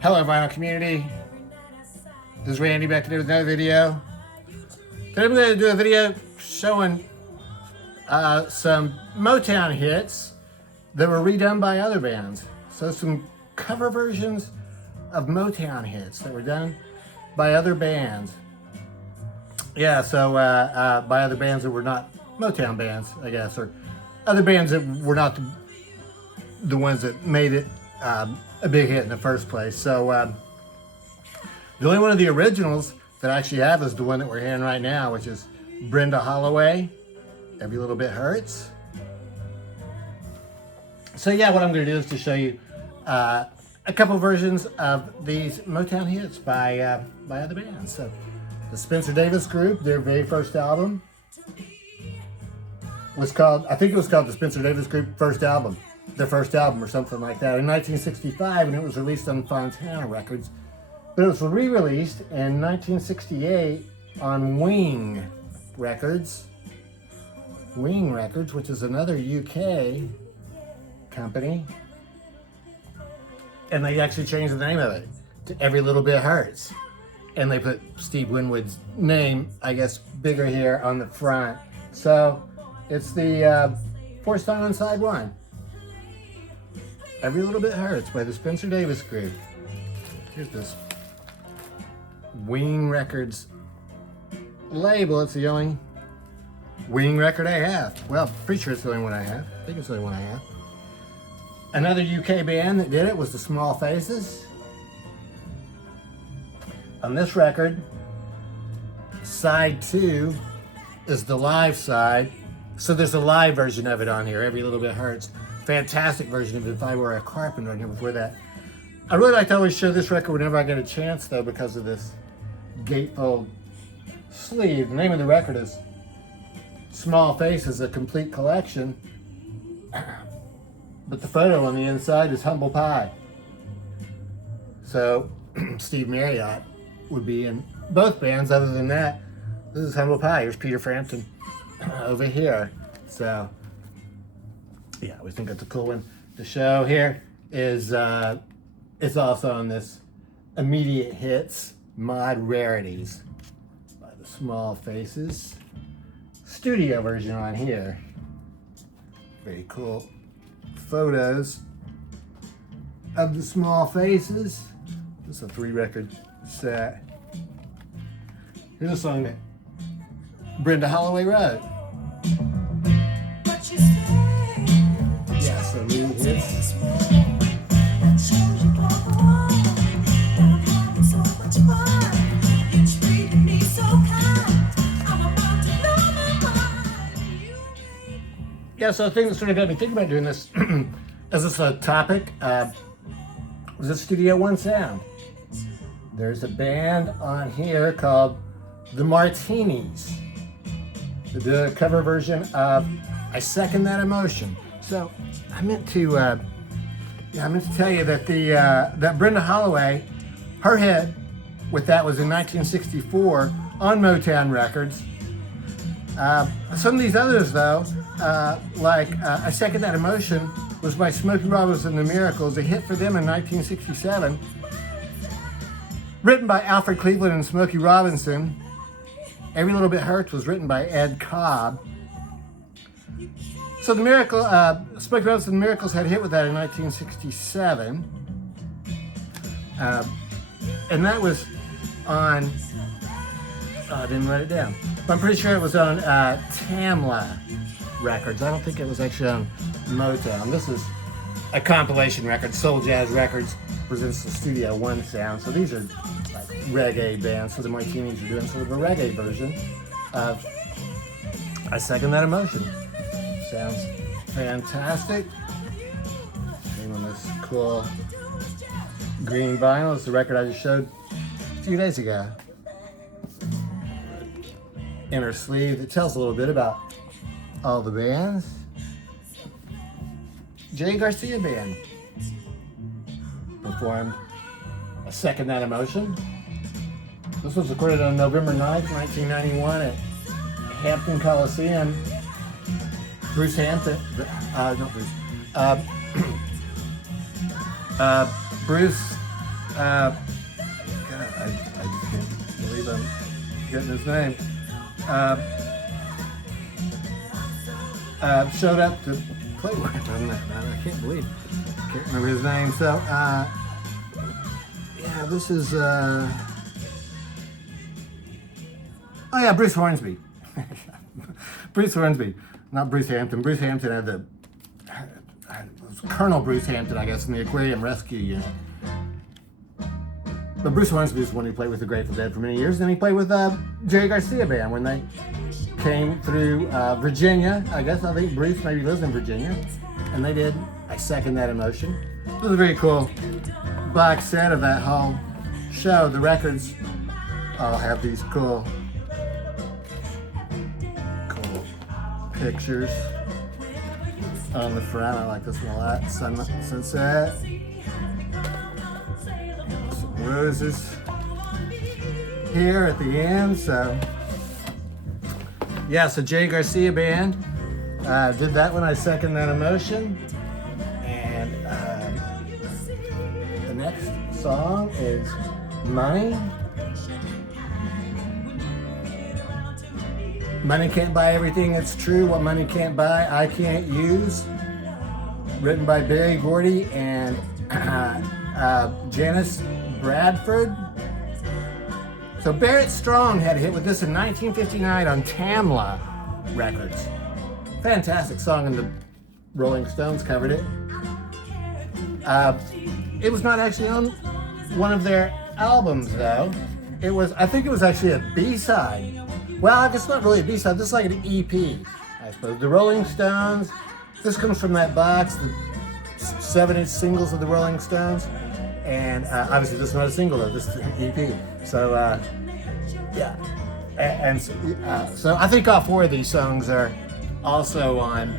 Hello, vinyl community. This is Randy back today with another video. Today I'm going to do a video showing some Motown hits that were redone by other bands. So some cover versions of Motown hits that were done by other bands. Yeah, so by other bands that were not Motown bands, I guess, or other bands that were not the ones that made it a big hit in the first place. So the only one of the originals that I actually have is the one that we're hearing right now, which is Brenda Holloway, Every Little Bit Hurts. So yeah, what I'm going to do is to show you a couple versions of these Motown hits by other bands. So the Spencer Davis Group, their very first album was called, I think it was called the Spencer Davis Group first album. Their first album or something like that in 1965, and it was released on Fontana Records. But it was re-released in 1968 on Wing Records. Wing Records, which is another UK company. And they actually changed the name of it to Every Little Bit Hurts. And they put Steve Winwood's name, I guess, bigger here on the front. So it's the fourth song on side one. Every Little Bit Hurts by the Spencer Davis Group. Here's this Wing Records label. It's the only Wing record I have. Well, pretty sure it's the only one I have. I think it's the only one I have. Another UK band that did it was the Small Faces. On this record, side 2 is the live side. So there's a live version of it on here, Every Little Bit Hurts. Fantastic version of it if I were a carpenter right here before that. I really like to always show this record whenever I get a chance though, because of this gatefold sleeve. The name of the record is Small Faces, a complete collection. But the photo on the inside is Humble Pie. So Steve Marriott would be in both bands. Other than that, this is Humble Pie. Here's Peter Frampton over here. So yeah, I always think that's a cool one to show. Here is it's also on this Immediate Hits Mod Rarities by the Small Faces. Studio version on here. Very cool photos of the Small Faces. This is a 3-record set. Here's a song that Brenda Holloway wrote. Yeah, so new hits. Yeah, so the thing that sort of got me thinking about doing this, as this a topic, was a Studio One sound. There's a band on here called The Martinis. They did a cover version of I Second That Emotion. So I meant to tell you that that Brenda Holloway, her hit with that was in 1964 on Motown Records. Some of these others though, like I Second That Emotion was by Smokey Robinson and the Miracles, a hit for them in 1967. Written by Alfred Cleveland and Smokey Robinson. Every Little Bit Hurts was written by Ed Cobb. So the Miracle, Smokey Robinson and the Miracles had a hit with that in 1967. And that was on, I didn't write it down, but I'm pretty sure it was on Tamla Records. I don't think it was actually on Motown. This is a compilation record. Soul Jazz Records presents the Studio One sound. So these are like reggae bands. So the Martinis are doing sort of a reggae version of I Second That Emotion. Sounds fantastic. Came on this cool green vinyl. It's the record I just showed a few days ago. Inner sleeve. It tells a little bit about all the bands. Jerry Garcia Band performed I Second That Emotion. This was recorded on November 9th, 1991 at Hampton Coliseum. Bruce Hampton, not Bruce, Bruce God, I just can't believe I'm getting his name. Showed up to play with him. I can't believe I can't remember his name. So, yeah, this is, oh yeah, Bruce Hornsby. Bruce Hornsby, not Bruce Hampton. Bruce Hampton had the, Colonel Bruce Hampton, I guess, in the Aquarium Rescue Unit. But Bruce Hornsby is the one who played with the Grateful Dead for many years. And then he played with Jerry Garcia Band when they came through Virginia. I guess, I think Bruce maybe lives in Virginia. And they did I Second That Emotion. It was a very cool box set of that whole show. The records all have these cool pictures on the front. I like this one a lot. Sunset. Some roses here at the end. So yeah, so Jerry Garcia Band did that one, I Second That Emotion. And the next song is Money. Money can't buy everything, it's true. What money can't buy, I can't use. Written by Barry Gordy and Janice Bradford. So Barrett Strong had a hit with this in 1959 on Tamla Records. Fantastic song, and the Rolling Stones covered it. It was not actually on one of their albums though. It was, I think it was actually a B-side. Well, it's not really a B-side, this is like an EP, I suppose. The Rolling Stones, this comes from that box, the 7-inch singles of the Rolling Stones. And obviously this is not a single though, this is an EP. So, yeah. And so I think all 4 of these songs are also on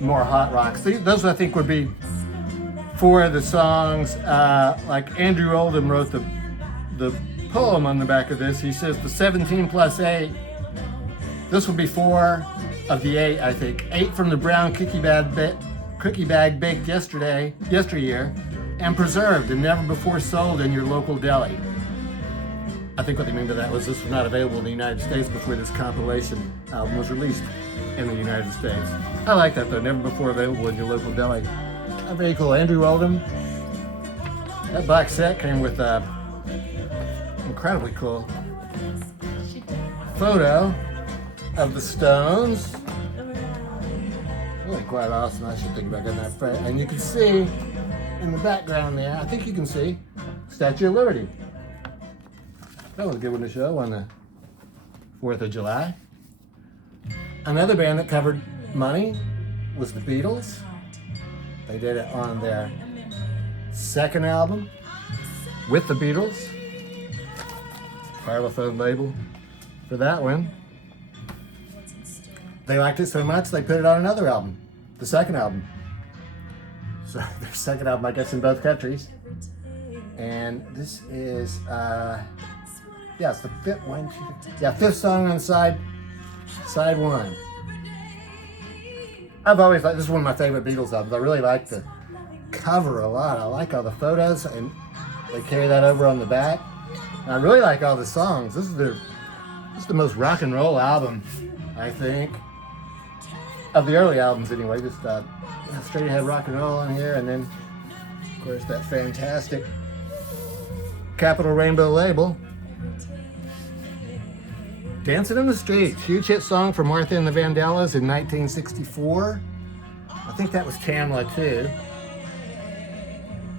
more hot rocks. Those I think would be 4 of the songs, like Andrew Oldham wrote the poem on the back of this. He says the 17 plus 8, this would be 4 of the 8, I think. 8 from the brown cookie bag baked yesteryear, and preserved and never before sold in your local deli. I think what they mean by that was this was not available in the United States before this compilation album was released in the United States. I like that though, never before available in your local deli. Very cool. Andrew Oldham. That box set came with incredibly cool photo of the Stones. Really quite awesome. I should think about getting that frame. And you can see in the background there, I think you can see Statue of Liberty. That was a good one to show on the 4th of July. Another band that covered Money was the Beatles. They did it on their 2nd album with the Beatles. Parlophone label for that one. They liked it so much they put it on another album, the 2nd album. So their 2nd album, I guess, in both countries. And this is, yeah, it's the 5th song on side 1. I've always liked, this is one of my favorite Beatles albums. I really like the cover a lot. I like all the photos, and they carry that over on the back. And I really like all the songs. This is the most rock and roll album, I think, of the early albums anyway. Just straight ahead rock and roll on here, and then of course that fantastic Capitol Rainbow label. Dancing in the Streets, huge hit song for Martha and the Vandellas in 1964. I think that was Tamla too.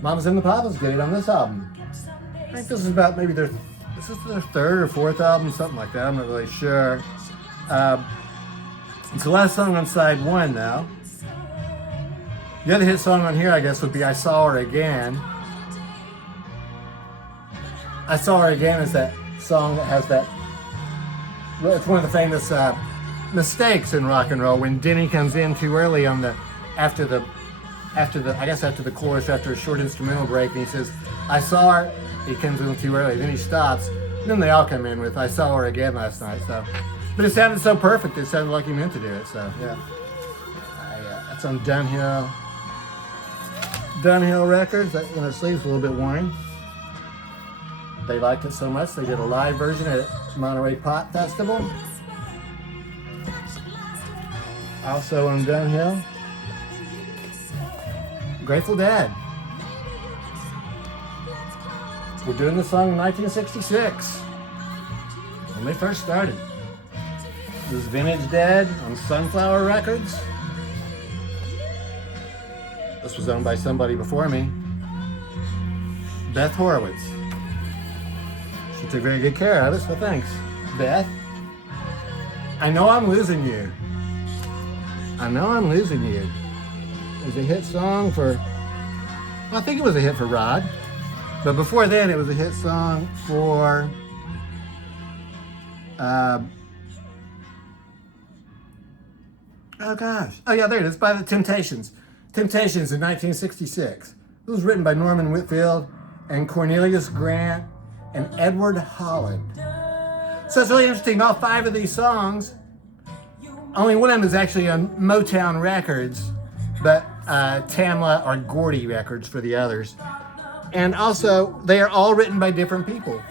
Mamas and the Papas did it on this album. I think this is about maybe this is their 3rd or 4th album, something like that. I'm not really sure. It's the last song on side 1 now. The other hit song on here, I guess, would be I Saw Her Again. I Saw Her Again is that song that has that, it's one of the famous mistakes in rock and roll when Denny comes in too early on after the chorus, after a short instrumental break, and he says, I saw her, he comes in too early, then he stops, and then they all come in with I Saw Her Again last night. So, but it sounded so perfect, it sounded like he meant to do it. So yeah, that's on Dunhill Dunhill Records. That inner sleeve's a little bit worn. They liked it so much they did a live version at Monterey Pop Festival. Also on Dunhill. Grateful Dead. We're doing this song in 1966 when they first started. This is Vintage Dead on Sunflower Records. This was owned by somebody before me, Beth Horowitz. She took very good care of it, so thanks, Beth. I Know I'm Losing You. I Know I'm Losing You. It was a hit song for, well, I think it was a hit for Rod. But before then, it was a hit song for oh gosh. Oh yeah, there it is, by the Temptations. Temptations in 1966. It was written by Norman Whitfield and Cornelius Grant and Edward Holland. So it's really interesting, all 5 of these songs, only one of them is actually on Motown Records, but Tamla or Gordy Records for the others. And also, they are all written by different people.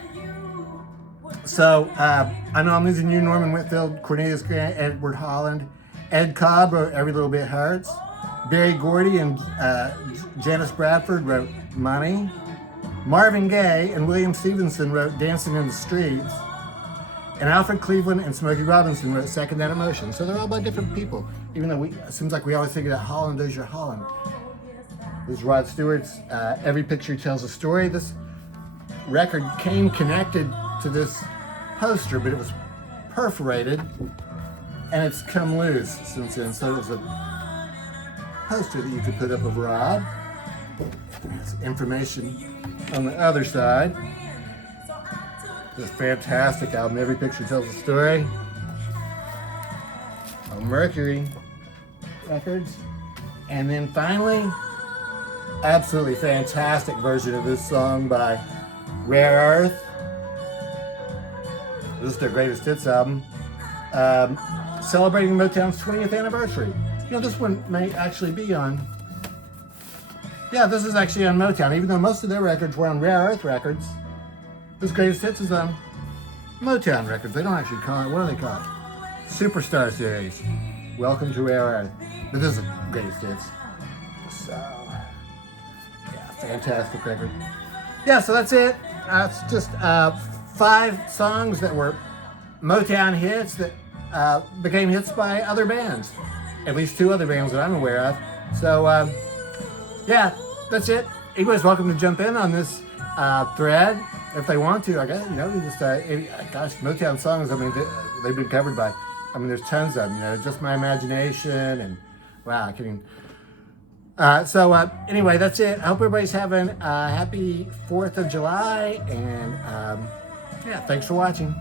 So, I Know I'm Losing You, Norman Whitfield, Cornelius Grant, Edward Holland. Ed Cobb wrote Every Little Bit Hurts. Barry Gordy and Janice Bradford wrote Money. Marvin Gaye and William Stevenson wrote Dancing in the Streets. And Alfred Cleveland and Smokey Robinson wrote Second That Emotion. So they're all by different people. Even though it seems like we always think that Holland is your Holland. This is Rod Stewart's Every Picture Tells a Story. This record came connected to this poster, but it was perforated and it's come loose since then. So it was a poster that you could put up of Rod. There's information on the other side. This fantastic album, Every Picture Tells a Story, on Mercury Records. And then finally, absolutely fantastic version of this song by Rare Earth. This is their greatest hits album, celebrating Motown's 20th anniversary. You know, this one may actually be on, yeah, this is actually on Motown, even though most of their records were on Rare Earth Records. This greatest hits is on Motown Records. They don't actually call it, what do they call it? Superstar Series. Welcome to Rare Earth. But this is the greatest hits. So, yeah, fantastic record. Yeah, so that's it. It's just 5 songs that were Motown hits that became hits by other bands. At least 2 other bands that I'm aware of. So, yeah, that's it. Anybody's welcome to jump in on this thread if they want to. I guess, you know, just, gosh, Motown songs, I mean, they've been covered by, I mean, there's tons of them, you know, Just My Imagination and, wow, I can't even. Anyway, that's it. I hope everybody's having a happy 4th of July, and yeah, thanks for watching.